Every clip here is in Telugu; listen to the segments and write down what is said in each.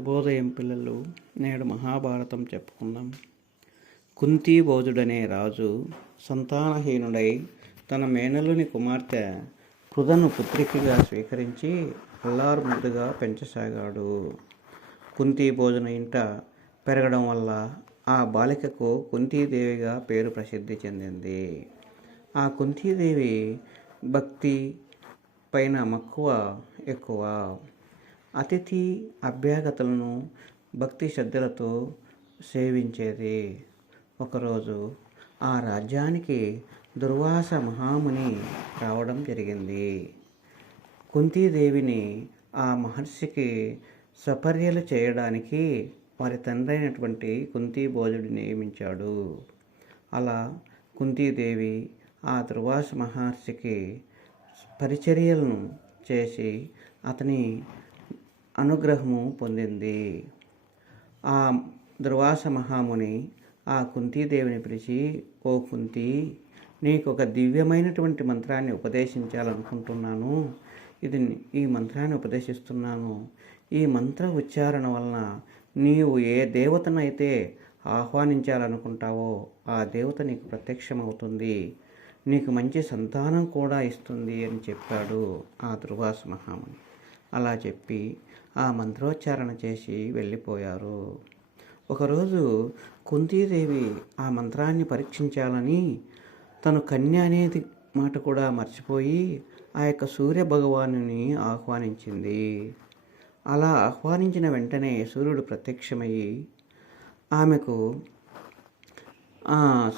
శుభోదయం పిల్లలు. నేడు మహాభారతం చెప్పుకుందాం. కుంతీ భోజుడనే రాజు సంతానహీనుడై తన మేనల్లుని కుమార్తె పృథను పుత్రికగా స్వీకరించి అల్లారు ముద్దుగా పెంచసాగాడు. కుంతీ భోజన ఇంట పెరగడం వల్ల ఆ బాలికకు కుంతీదేవిగా పేరు ప్రసిద్ధి చెందింది. ఆ కుంతీదేవి భక్తి పైన మక్కువ ఎక్కువ. అతిథి అభ్యాగతులను భక్తి శ్రద్ధలతో సేవించేది. ఒకరోజు ఆ రాజ్యానికి దుర్వాస మహాముని రావడం జరిగింది. కుంతీదేవిని ఆ మహర్షికి సపర్యలు చేయడానికి వారి తండ్రి అయినటువంటి కుంతీ భోజుడిని నియమించాడు. అలా కుంతీదేవి ఆ దుర్వాస మహర్షికి పరిచర్యలను చేసి అతని అనుగ్రహము పొందింది. ఆ దుర్వాస మహాముని ఆ కుంతీదేవిని పిలిచి, ఓ కుంతి, నీకు ఒక దివ్యమైనటువంటి మంత్రాన్ని ఉపదేశించాలనుకుంటున్నాను. ఈ మంత్రాన్ని ఉపదేశిస్తున్నాను. ఈ మంత్ర ఉచ్చారణ వలన నీవు ఏ దేవతనైతే ఆహ్వానించాలనుకుంటావో ఆ దేవత నీకు ప్రత్యక్షమవుతుంది. నీకు మంచి సంతానం కూడా ఇస్తుంది అని చెప్పాడు ఆ దుర్వాస మహాముని. అలా చెప్పి ఆ మంత్రోచ్చారణ చేసి వెళ్ళిపోయారు. ఒకరోజు కుంతీదేవి ఆ మంత్రాన్ని పరీక్షించాలని తను కన్య అనేది మాట కూడా మర్చిపోయి ఆ యొక్క సూర్య భగవానుని ఆహ్వానించింది. అలా ఆహ్వానించిన వెంటనే సూర్యుడు ప్రత్యక్షమయ్యి ఆమెకు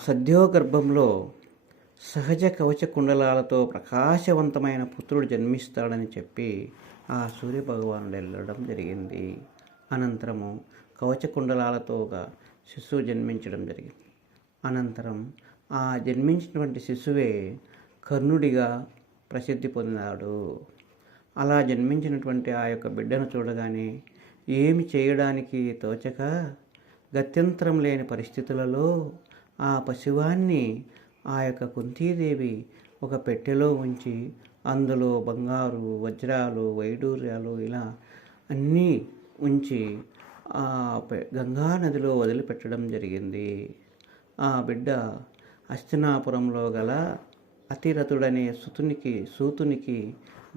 సద్యోగర్భంలో సహజ కవచ కుండలాలతో ప్రకాశవంతమైన పుత్రుడు జన్మిస్తాడని చెప్పి ఆ సూర్యభగవానుడు వెళ్ళడం జరిగింది. అనంతరము కవచ కుండలాలతో శిశువు జన్మించడం జరిగింది. అనంతరం ఆ జన్మించినటువంటి శిశువే కర్ణుడిగా ప్రసిద్ధి పొందాడు. అలా జన్మించినటువంటి ఆ యొక్క బిడ్డను చూడగానే ఏమి చేయడానికి తోచక గత్యంతరం లేని పరిస్థితులలో ఆ పశువాన్ని ఆ యొక్క కుంతీదేవి ఒక పెట్టెలో ఉంచి అందులో బంగారు, వజ్రాలు, వైడూర్యాలు ఇలా అన్నీ ఉంచి ఆ గంగా నదిలో వదిలిపెట్టడం జరిగింది. ఆ బిడ్డ హస్తినాపురంలో గల అతిరథుడనే సూతునికి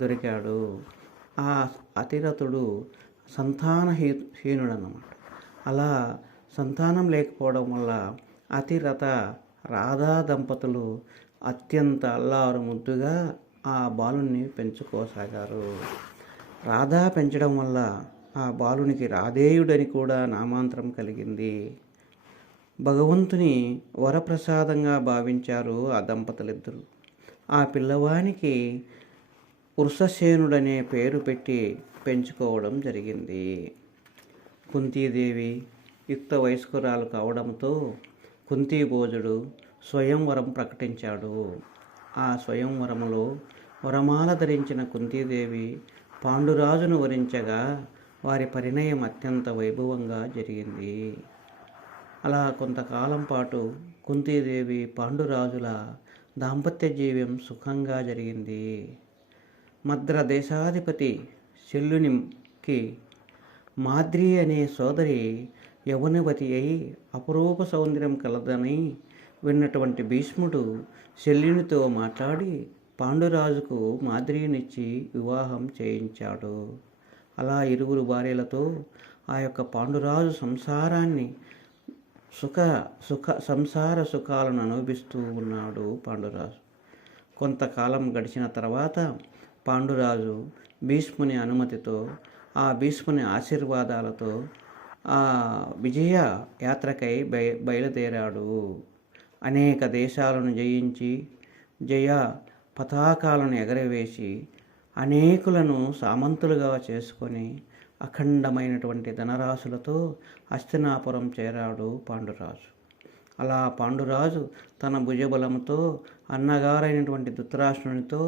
దొరికాడు. ఆ అతిరథుడు సంతానహీనుడన్నమాట. అలా సంతానం లేకపోవడం వల్ల అతిరథ రాధా దంపతులు అత్యంత అల్లారు ముద్దుగా ఆ బాలుని పెంచుకోసాగారు. రాధా పెంచడం వల్ల ఆ బాలునికి రాధేయుడని కూడా నామాంతరం కలిగింది. భగవంతుని వరప్రసాదంగా భావించారు ఆ దంపతులిద్దరూ. ఆ పిల్లవానికి వృషసేనుడనే పేరు పెట్టి పెంచుకోవడం జరిగింది. కుంతీదేవి యుక్త వయస్కురాలు కావడంతో కుంతీ భోజుడు స్వయంవరం ప్రకటించాడు. ఆ స్వయంవరములో వరమాల ధరించిన కుంతీదేవి పాండురాజును వరించగా వారి పరిణయం అత్యంత వైభవంగా జరిగింది. అలా కొంతకాలం పాటు కుంతీదేవి పాండురాజుల దాంపత్య జీవం సుఖంగా జరిగింది. మద్ర దేశాధిపతి శల్యునికి మాద్రి అనే సోదరి యవనవతి అయి అపురూప సౌందర్యం కలదని విన్నటువంటి భీష్ముడు శల్యునితో మాట్లాడి పాండురాజుకు మాద్రినిచ్చి వివాహం చేయించాడు. అలా ఇరువురు భార్యలతో ఆ యొక్క పాండురాజు సంసార సుఖాలను అనుభవిస్తూ ఉన్నాడు పాండురాజు. కొంతకాలం గడిచిన తర్వాత పాండురాజు భీష్ముని అనుమతితో ఆ భీష్ముని ఆశీర్వాదాలతో ఆ విజయ యాత్రకై బయలుదేరాడు. అనేక దేశాలను జయించి జయ పతాకాలను ఎగరవేసి అనేకులను సామంతులుగా చేసుకొని అఖండమైనటువంటి ధనరాశులతో హస్తినాపురం చేరాడు పాండురాజు. అలా పాండురాజు తన భుజబలంతో అన్నగారైనటువంటి ధృతరాష్ట్రునితో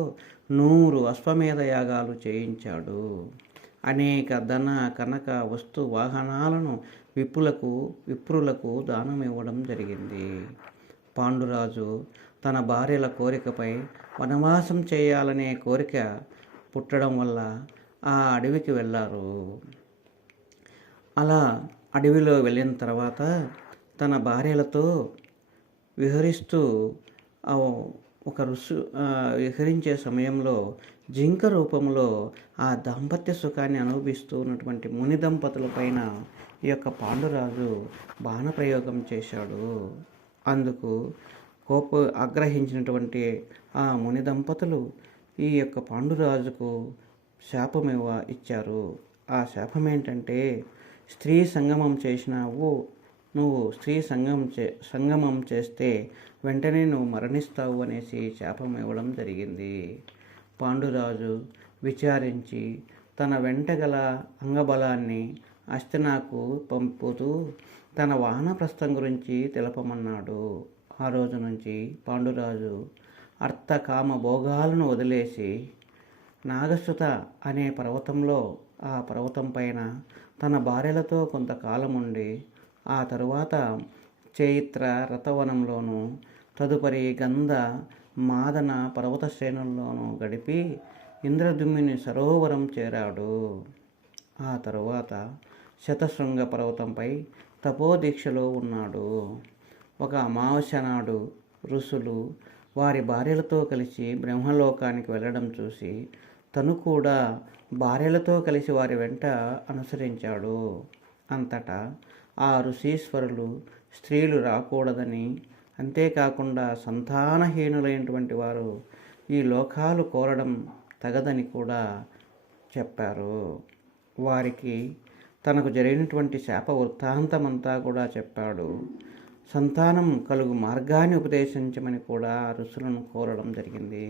100 అశ్వమేధ యాగాలు చేయించాడు. అనేక ధన కనక వస్తు వాహనాలను విప్రులకు దానం ఇవ్వడం జరిగింది. పాండురాజు తన భార్యల కోరికపై వనవాసం చేయాలనే కోరిక పుట్టడం వల్ల ఆ అడవికి వెళ్ళారు. అలా అడవిలో వెళ్ళిన తర్వాత తన భార్యలతో విహరిస్తూ ఆ ఒక విహరించే సమయంలో జింక రూపంలో ఆ దాంపత్య సుఖాన్ని అనుభవిస్తూ ఉన్నటువంటి ముని దంపతుల పైన ఈ యొక్క పాండురాజు బాణప్రయోగం చేశాడు. అందుకు ఆగ్రహించినటువంటి ఆ ముని దంపతులు ఈ యొక్క పాండురాజుకు శాపం ఇచ్చారు. ఆ శాపం ఏంటంటే, స్త్రీ సంగమం చేసినావు, నువ్వు స్త్రీ సంగమం చేస్తే వెంటనే నువ్వు మరణిస్తావు అనేసి శాపం ఇవ్వడం జరిగింది. పాండురాజు విచారించి తన వెంట గల అంగబలాన్ని అస్తినాకు పంపుతూ తన వానప్రస్థం గురించి తెలపమన్నాడు. ఆ రోజు నుంచి పాండురాజు అర్థకామ భోగాలను వదిలేసి నాగసుత అనే పర్వతంలో ఆ పర్వతం పైన తన భార్యలతో కొంతకాలం ఉండి ఆ తరువాత చైత్ర రతవనంలోనూ తదుపరి గంధ మాదన పర్వత శ్రేణుల్లోనూ గడిపి ఇంద్రదుమ్ముని సరోవరం చేరాడు. ఆ తరువాత శతశృంగ పర్వతంపై తపోదీక్షలో ఉన్నాడు. ఒక అమావాస్య నాడు ఋషులు వారి భార్యలతో కలిసి బ్రహ్మలోకానికి వెళ్ళడం చూసి తను కూడా భార్యలతో కలిసి వారి వెంట అనుసరించాడు. అంతటా ఆ ఋషీశ్వరులు స్త్రీలు రాకూడదని, అంతేకాకుండా సంతానహీనులైనటువంటి వారు ఈ లోకాలు కోరడం తగదని కూడా చెప్పారు. వారికి తనకు జరిగినటువంటి శాప వృత్తాంతమంతా కూడా చెప్పాడు. సంతానం కలుగు మార్గాన్ని ఉపదేశించమని కూడా ఋషులను కోరడం జరిగింది.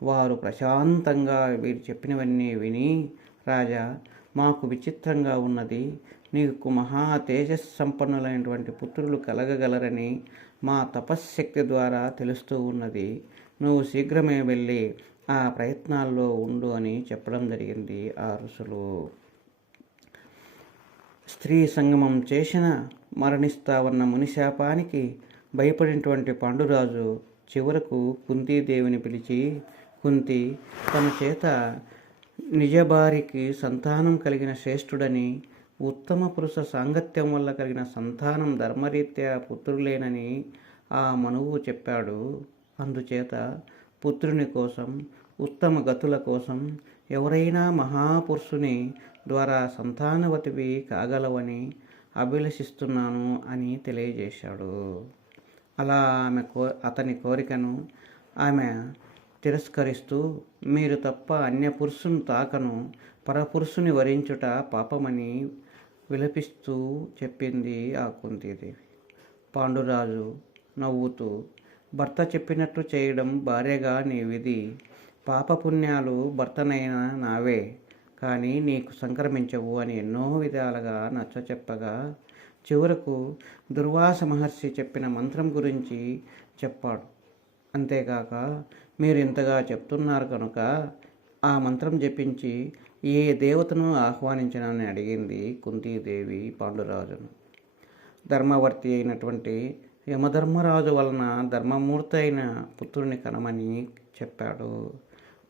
వారు ప్రశాంతంగా వీరు చెప్పినవన్నీ విని, రాజా, మాకు విచిత్రంగా ఉన్నది, నీకు మహా తేజస్సంపన్నులైనటువంటి పుత్రులు కలగగలరని మా తపశ్శక్తి ద్వారా తెలుస్తూ ఉన్నది. నువ్వు శీఘ్రమే వెళ్ళి ఆ ప్రయత్నాల్లో ఉండు అని చెప్పడం జరిగింది ఆ ఋషులు. స్త్రీ సంగమం చేసిన మరణిస్తావన్న మునిశాపానికి భయపడినటువంటి పాండురాజు చివరకు కుంతీదేవిని పిలిచి, కుంతి తన చేత నిజభారికి సంతానం కలిగిన శ్రేష్ఠుడని, ఉత్తమ పురుష సాంగత్యం వల్ల కలిగిన సంతానం ధర్మరీత్యా పుత్రులేనని ఆ మనువు చెప్పాడు. అందుచేత పుత్రుని కోసం, ఉత్తమ గతుల కోసం ఎవరైనా మహాపురుషుని ద్వారా సంతానవతివి కాగలవని అభిలషిస్తున్నాను అని తెలియజేశాడు. అలా అతని కోరికను ఆమె తిరస్కరిస్తూ, మీరు తప్ప అన్య పురుషుని తాకను, పరపురుషుని వరించుట పాపమని విలపిస్తూ చెప్పింది ఆ కుంతీదేవి. పాండురాజు నవ్వుతూ, భర్త చెప్పినట్టు చేయడం భార్యగా నీ విధి, పాపపుణ్యాలు భర్తనైనా నావే, కానీ నీకు సంక్రమించవు అని ఎన్నో విధాలుగా నచ్చచెప్పగా చివరకు దుర్వాస మహర్షి చెప్పిన మంత్రం గురించి చెప్పాడు. అంతేకాక, మీరు ఇంతగా చెప్తున్నారు కనుక ఆ మంత్రం జపించి ఏ దేవతను ఆహ్వానించనని అడిగింది కుంతీదేవి పాండురాజును. ధర్మవర్తి అయినటువంటి యమధర్మరాజు వలన ధర్మమూర్తి అయిన పుత్రుని కనమని చెప్పాడు.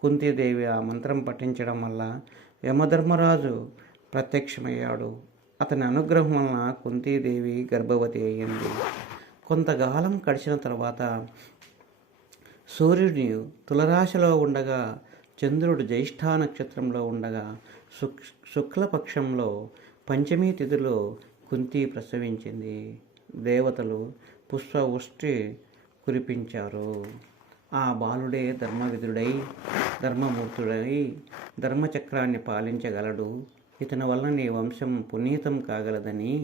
కుంతీదేవి ఆ మంత్రం పఠించడం వల్ల యమధర్మరాజు ప్రత్యక్షమయ్యాడు. అతని అనుగ్రహం వలన కుంతీదేవి గర్భవతి అయ్యింది. కొంతకాలం గడిచిన తర్వాత సూర్యుడు తులరాశిలో ఉండగా, చంద్రుడు జ్యేష్ఠ నక్షత్రంలో ఉండగా, శుక్లపక్షంలో పంచమీ తిథిలో కుంతి ప్రసవించింది. దేవతలు పుష్పవృష్టి కురిపించారు. ఆ బాలుడే ధర్మవిధుడై, ధర్మమూర్తుడై ధర్మచక్రాన్ని పాలించగలడు. ఇతని వలన నీ వంశం పునీతం కాగలదని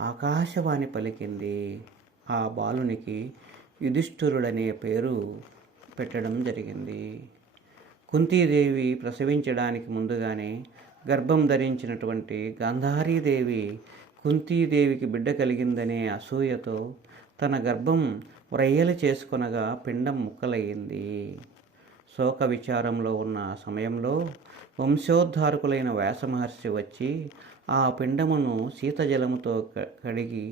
ఆకాశవాణి పలికింది. ఆ బాలునికి యుధిష్ఠిరుడనే పేరు పెట్టడం జరిగింది. కుంతీదేవి ప్రసవించడానికి ముందుగానే గర్భం ధరించినటువంటి గాంధారీదేవి కుంతీదేవికి బిడ్డ కలిగిందనే అసూయతో తన గర్భం వ్రయ్యలు చేసుకొనగా పిండం ముక్కలయ్యింది. శోక విచారంలో ఉన్న సమయంలో వంశోద్ధారకులైన వ్యాసమహర్షి వచ్చి ఆ పిండమును శీతజలముతో కడిగి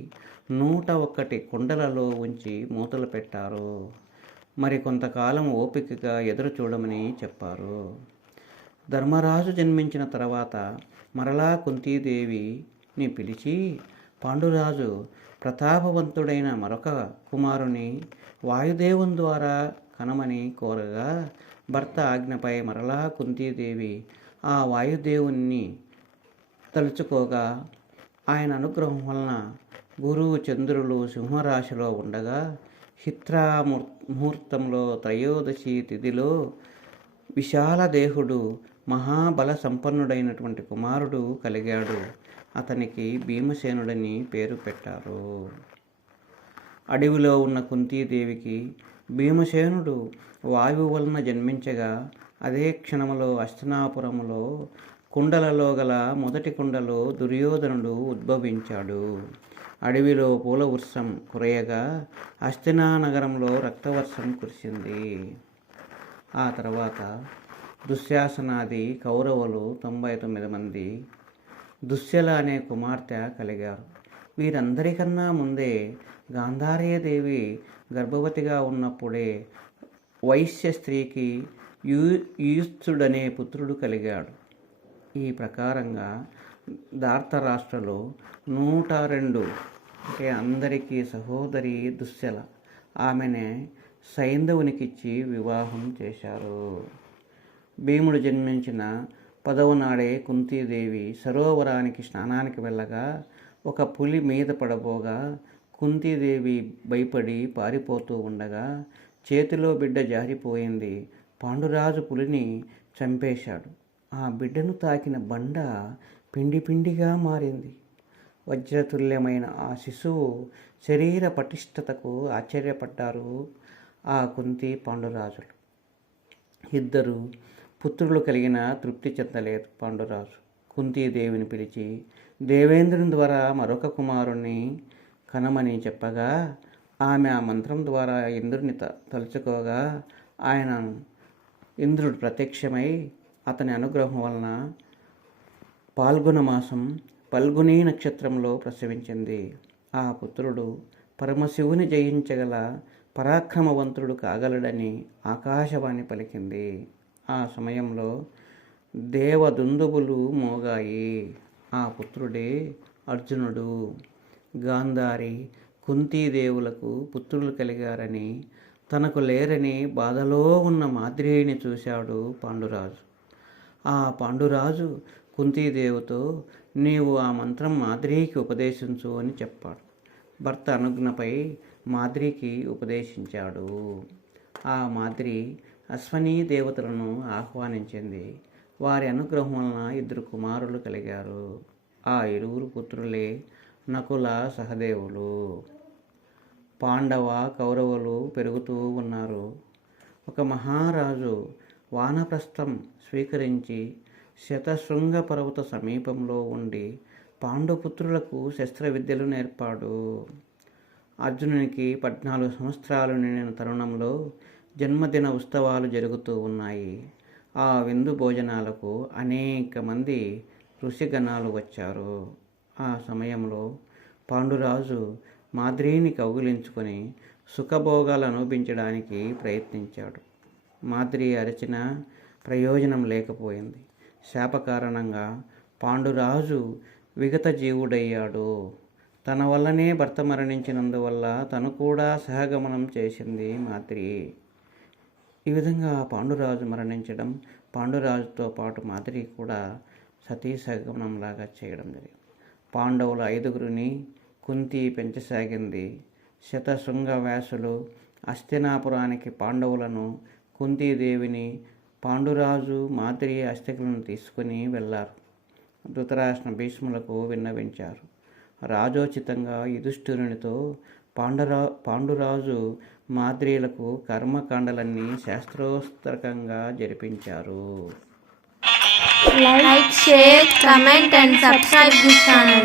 101 కుండలలో ఉంచి మూతలు పెట్టారు. మరి కొంతకాలం ఓపికగా ఎదురు చూడమని చెప్పారు. ధర్మరాజు జన్మించిన తర్వాత మరలా కుంతీదేవి పిలిచి పాండురాజు ప్రతాపవంతుడైన మరొక కుమారుని వాయుదేవుని ద్వారా కనమని కోరగా, భర్త ఆజ్ఞపై మరలా కుంతీదేవి ఆ వాయుదేవుని తలుచుకోగా, ఆయన అనుగ్రహం వలన గురువు చంద్రులు సింహరాశిలో ఉండగా, చిత్రా ముహూర్తంలో త్రయోదశి తిథిలో విశాల దేహుడు మహాబల సంపన్నుడైనటువంటి కుమారుడు కలిగాడు. అతనికి భీమసేనుడని పేరు పెట్టారు. అడవిలో ఉన్న కుంతీదేవికి భీమసేనుడు వాయువు వలన జన్మించగా, అదే క్షణంలో హస్తినాపురములో కుండలలో గల మొదటి కుండలో దుర్యోధనుడు ఉద్భవించాడు. అడవిలో పూలవర్షం కురయగా, హస్తినా నగరంలో రక్తవర్షం కురిసింది. ఆ తర్వాత దుశ్శాసనాది కౌరవులు 99 మంది దుశ్శల అనే కుమార్తె కలిగారు. వీరందరికన్నా ముందే గాంధారీదేవి గర్భవతిగా ఉన్నప్పుడే వైశ్య స్త్రీకి యూత్సుడనే పుత్రుడు కలిగాడు. ఈ ప్రకారంగా ధార్తరాష్ట్రలో 102 అంటే అందరికీ సహోదరి దుశ్శల. ఆమెనే సైంధవునికిచ్చి వివాహం చేశారు. భీముడు జన్మించిన 10వ నాడే కుంతీదేవి సరోవరానికి స్నానానికి వెళ్ళగా, ఒక పులి మీద పడబోగా కుంతీదేవి భయపడి పారిపోతూ ఉండగా, చేతిలో బిడ్డ జారిపోయింది. పాండురాజు పులిని చంపేశాడు. ఆ బిడ్డను తాకిన బండ పిండి పిండిగా మారింది. వజ్రతుల్యమైన ఆ శిశువు శరీర పటిష్టతకు ఆశ్చర్యపడ్డారు ఆ కుంతి పాండురాజులు. ఇద్దరు పుత్రులు కలిగిన తృప్తి చెందలేదు పాండురాజు. కుంతీదేవిని పిలిచి దేవేంద్రుని ద్వారా మరొక కుమారుణ్ణి కనమని చెప్పగా, ఆమె ఆ మంత్రం ద్వారా ఇంద్రుని తలుచుకోగా, ఆయన ఇంద్రుడు ప్రత్యక్షమై అతని అనుగ్రహం వలన పాల్గొన మాసం పల్గుని నక్షత్రంలో ప్రసవించింది. ఆ పుత్రుడు పరమశివుని జయించగల పరాక్రమవంతుడు కాగలడని ఆకాశవాణి పలికింది. ఆ సమయంలో దేవదుందుబులు మోగాయి. ఆ పుత్రుడే అర్జునుడు. గాంధారి కుంతీదేవులకు పుత్రులు కలిగారని, తనకు లేరని బాధలో ఉన్న మాద్రీని చూశాడు పాండురాజు. ఆ పాండురాజు కుంతీదేవితో, నీవు ఆ మంత్రం మాద్రీకి ఉపదేశించు అని చెప్పాడు. భర్త అనుజ్ఞపై మాద్రికి ఉపదేశించాడు. ఆ మాద్రి అశ్వనీ దేవతలను ఆహ్వానించింది. వారి అనుగ్రహం వలన 2 కుమారులు కలిగారు. ఆ 2 పుత్రులే నకుల సహదేవులు. పాండవ కౌరవులు పెరుగుతూ ఉన్నారు. ఒక మహారాజు వానప్రస్థం స్వీకరించి శతశృంగ పర్వత సమీపంలో ఉండి పాండుపుత్రులకు శస్త్రవిద్యలు నేర్పాడు. అర్జునునికి 14 సంవత్సరాలు నిండిన తరుణంలో జన్మదిన ఉత్సవాలు జరుగుతూ ఉన్నాయి. ఆ విందు భోజనాలకు అనేక మంది ఋషిగణాలు వచ్చారు. ఆ సమయంలో పాండురాజు మాద్రీని కౌగిలించుకొని సుఖభోగాలు అనుభవించడానికి ప్రయత్నించాడు. మాద్రి అరచిన ప్రయోజనం లేకపోయింది. శాప కారణంగా పాండురాజు విగత జీవుడయ్యాడు. తన వల్లనే భర్త మరణించినందువల్ల తను కూడా సహగమనం చేసింది మాద్రి. ఈ విధంగా పాండురాజు మరణించడం, పాండురాజుతో పాటు మాద్రి కూడా సతీ సహగమనంలాగా చేయడం జరిగింది. పాండవుల 5గురిని కుంతి పెంచసాగింది. శతశృంగ వ్యాసులు హస్తినాపురానికి పాండవులను, కుంతీదేవిని, పాండురాజు మాద్రి అస్థికలను తీసుకుని వెళ్ళారు. ధృతరాష్ట్ర భీష్ములకు విన్నవించారు. రాజోచితంగా యుధిష్ఠిరునితో పాండురాజు మాద్రీలకు కర్మకాండలన్నీ శాస్త్రోక్తంగా జరిపించారు. Like, share, comment and subscribe this channel.